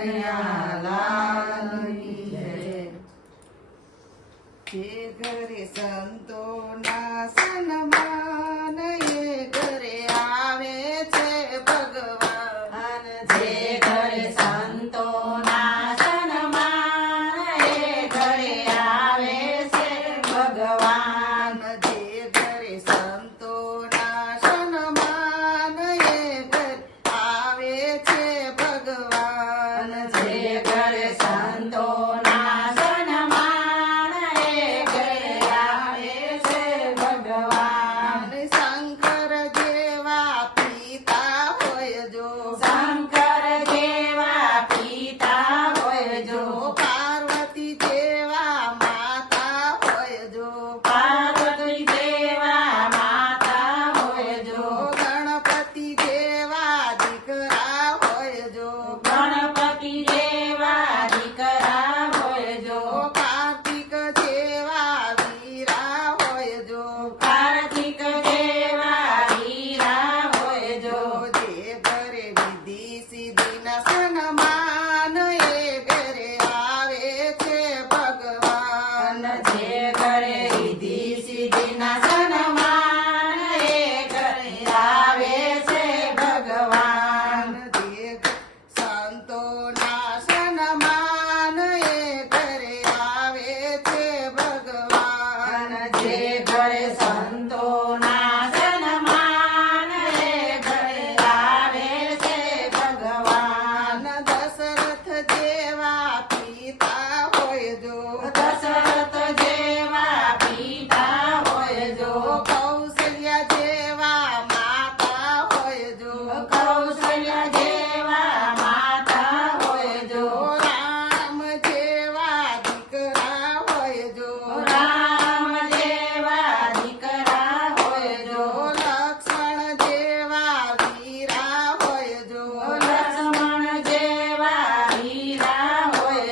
કનૈયાલાલ કી જય. જે ઘરે સંતોના સન્માન એ ઘરે આવે છે ભગવાન. જે ઘરે સંતોના સન્માન એ ઘરે આવે છે ભગવાન. જે ઘરે સંતોના સન્માન એ ઘરે આવે છે ભગવાન. જે ઘરે સંતોના સન્માન એ ઘરે આવે છે ભગવાન. શંકર જેવા પિતા હોય જો, શંકર જેવા પિતા હોય જો, પાર્વતી જેવા માતા હોય જો, પાર્વતી જેવા માતા હોય જો, ગણપતિ જેવા દીકરા હોય જો, ગણપતિ જેવા દીકરા હોય જો, કાર્તિક જેવા વીરા હોય જો, કાર્તિક જેવા હીરા હોય જો. જે ઘરે વિધિ સિદ્ધિના સન્માન એ ઘરે આવે છે ભગવાન. જે ઘરે રિદ્ધિ સિદ્ધિના સન્માન એ ઘરે આવે છે ભગવાન. જે સંતોના સન્માન એ ઘરે આવે છે ભગવાન. જે ઘરે સંતોના સન્માન એ ઘરે આવે છે ભગવાન. દશરથ જેવા પિતા હોય જો, દશરથ જેવા પિતા હોય જો, કૌશલ્યા જેવા માતા હોય જો, કૌશલ્ય જેવા માતા હોય જો, રામ જેવા દીકરા હોય જો, રામ જેવા દીકરા હોય જો, લક્ષ્મણ જેવા વીરા હોય જો, લક્ષ્મણ જેવા હીરા હોય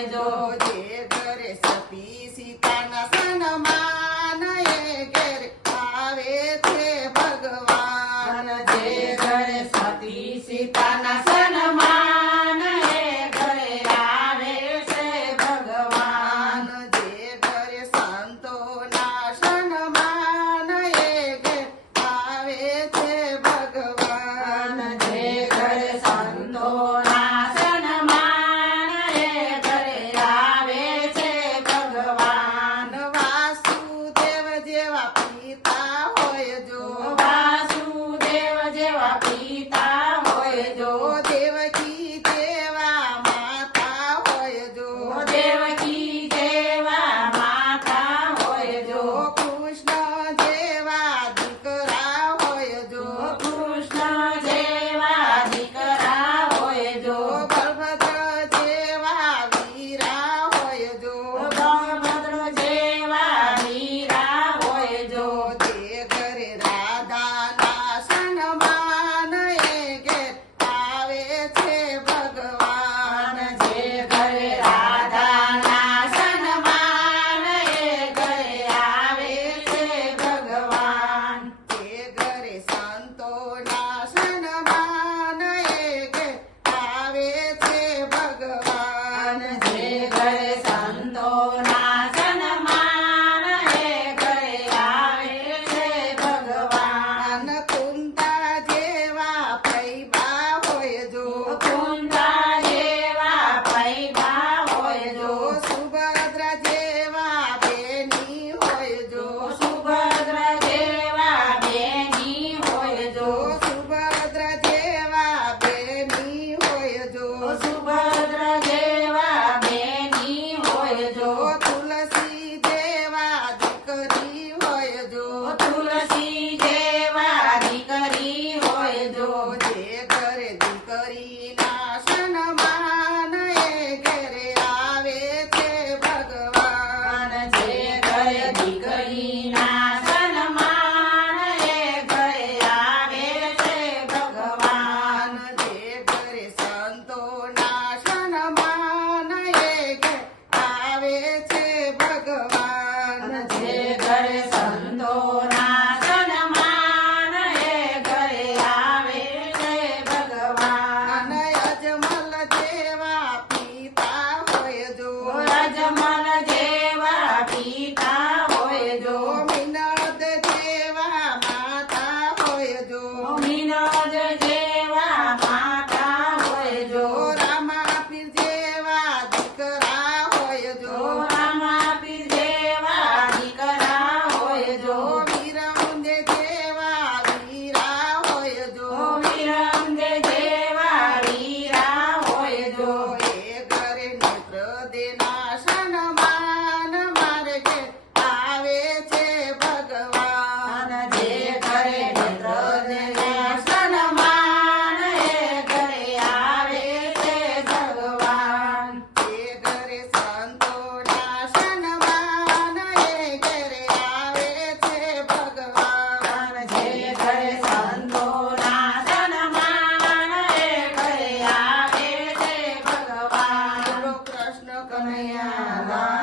કનૈયા લાલ